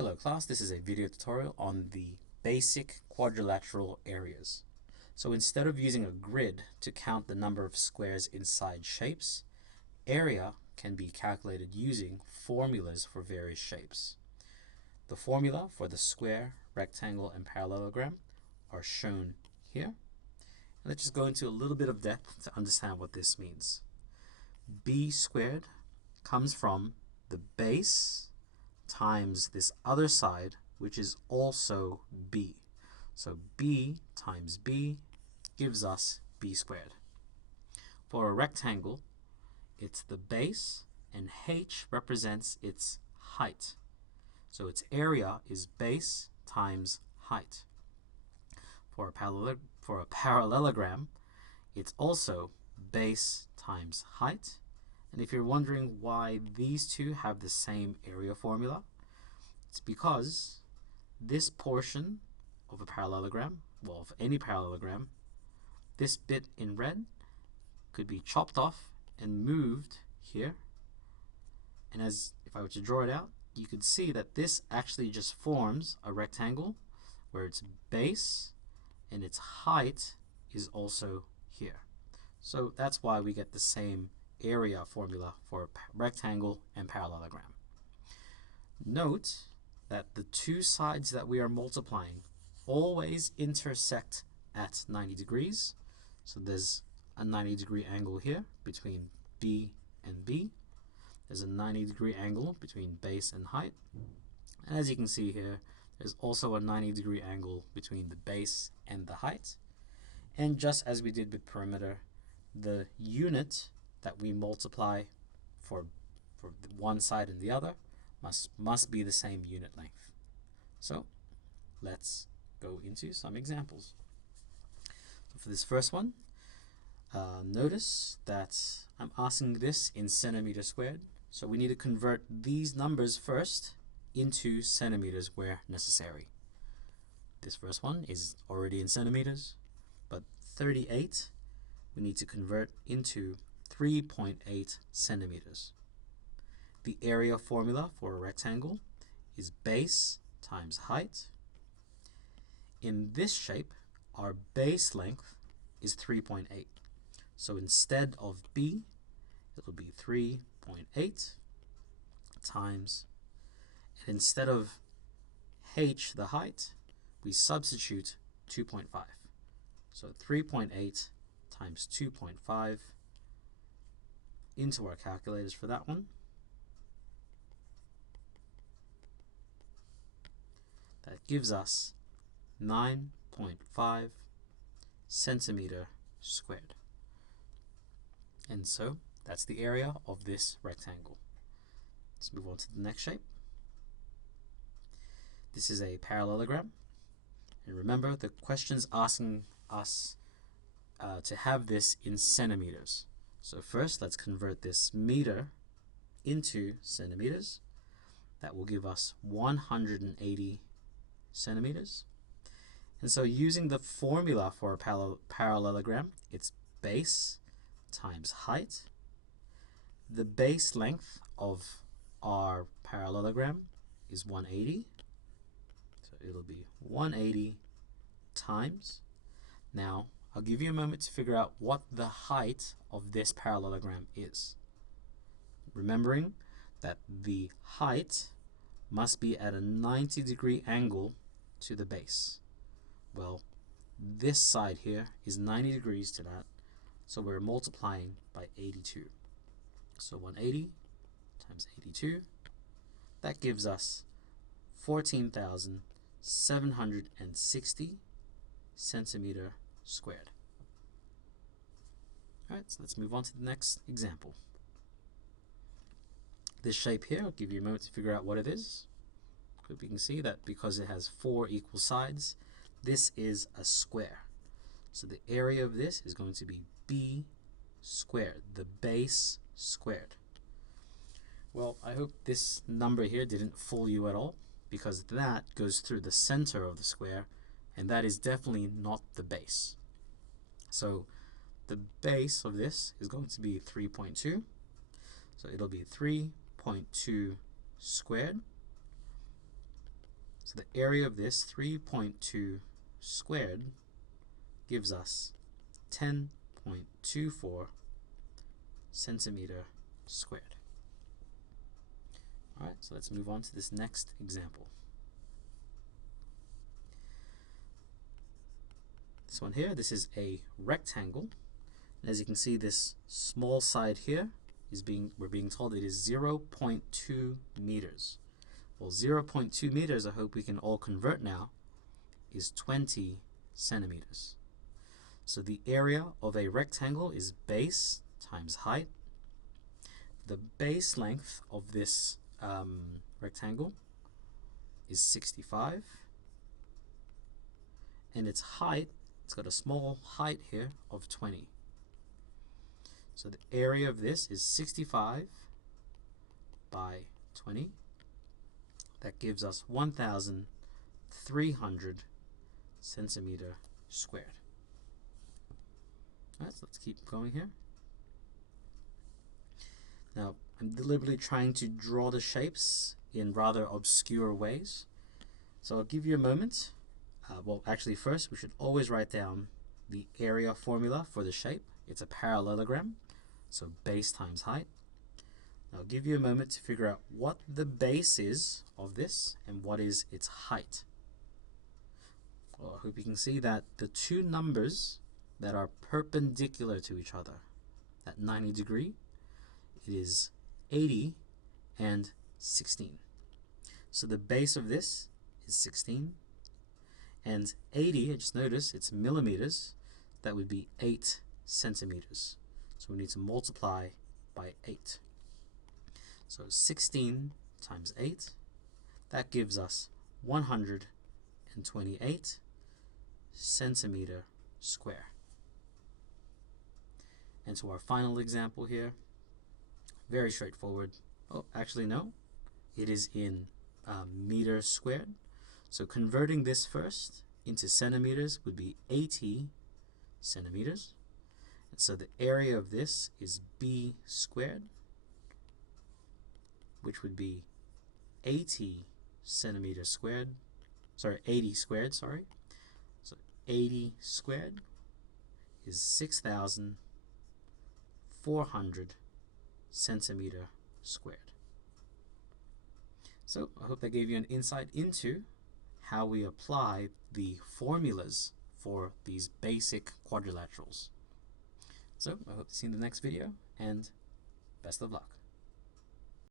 Hello class, this is a video tutorial on the basic quadrilateral areas. So instead of using a grid to count the number of squares inside shapes, area can be calculated using formulas for various shapes. The formula for the square, rectangle, and parallelogram are shown here. Let's just go into a little bit of depth to understand what this means. B squared comes from the base times this other side, which is also b. So b times b gives us b squared. For a rectangle, it's the base, and h represents its height. So its area is base times height. For a parallelogram, it's also base times height. And if you're wondering why these two have the same area formula, it's because this portion of a parallelogram, well, of any parallelogram, this bit in red could be chopped off and moved here. And if I were to draw it out, you could see that this actually just forms a rectangle where its base and its height is also here. So that's why we get the same area formula for rectangle and parallelogram. Note that the two sides that we are multiplying always intersect at 90 degrees. So there's a 90-degree angle here between B and B. There's a 90-degree angle between base and height. And as you can see here, there's also a 90-degree angle between the base and the height. And just as we did with perimeter, the unit that we multiply for one side and the other must be the same unit length. So let's go into some examples. So for this first one, notice that I'm asking this in centimeters squared. So we need to convert these numbers first into centimeters where necessary. This first one is already in centimeters, but 38 we need to convert into 3.8 centimeters. The area formula for a rectangle is base times height. In this shape, our base length is 3.8. So instead of b, it'll be 3.8 times, and instead of h, the height, we substitute 2.5. So 3.8 times 2.5 into our calculators for that one. That gives us 9.5 centimeter squared. And so that's the area of this rectangle. Let's move on to the next shape. This is a parallelogram. And remember, the question's asking us to have this in centimeters. So first, let's convert this meter into centimeters. That will give us 180 centimeters. And so using the formula for a parallelogram, it's base times height. The base length of our parallelogram is 180. So it'll be 180 times. Now, I'll give you a moment to figure out what the height of this parallelogram is. Remembering that the height must be at a 90-degree angle to the base. Well, this side here is 90 degrees to that, so we're multiplying by 82. So 180 times 82, that gives us 14,760 centimeter squared. Alright, so let's move on to the next example. This shape here, I'll give you a moment to figure out what it is. Hope you can see that because it has 4 equal sides, this is a square. So the area of this is going to be b squared, the base squared. Well, I hope this number here didn't fool you at all, because that goes through the center of the square, and that is definitely not the base. So the base of this is going to be 3.2. So it'll be 3.2 squared So the area of this 3.2 squared gives us 10.24 centimeter squared. Alright, so let's move on to this next example. This one here, this is a rectangle. And as you can see, this small side here is we're being told it is 0.2 meters. Well, 0.2 meters, I hope we can all convert now, is 20 centimeters. So the area of a rectangle is base times height. The base length of this rectangle is 65, and its height, it's got a small height here of 20. So the area of this is 65 by 20. That gives us 1,300 centimeter squared. Alright, so let's keep going here. Now, I'm deliberately trying to draw the shapes in rather obscure ways. So I'll give you a moment. Well, actually first, we should always write down the area formula for the shape. It's a parallelogram, so base times height. I'll give you a moment to figure out what the base is of this and what is its height. Well, I hope you can see that the two numbers that are perpendicular to each other at 90 degrees, it is 80 and 16. So the base of this is 16, and 80, just notice it's millimeters, that would be 8 centimeters. So we need to multiply by 8. So 16 times 8, that gives us 128 centimeter square. And so our final example here, very straightforward. Oh, actually no, it is in meters squared. So converting this first into centimeters would be 80 centimeters. And so the area of this is b squared, which would be 80 centimeters squared. Sorry, 80 squared, sorry. So 80 squared is 6,400 centimeter squared. So I hope that gave you an insight into how we apply the formulas for these basic quadrilaterals. So I hope to see you in the next video, and best of luck.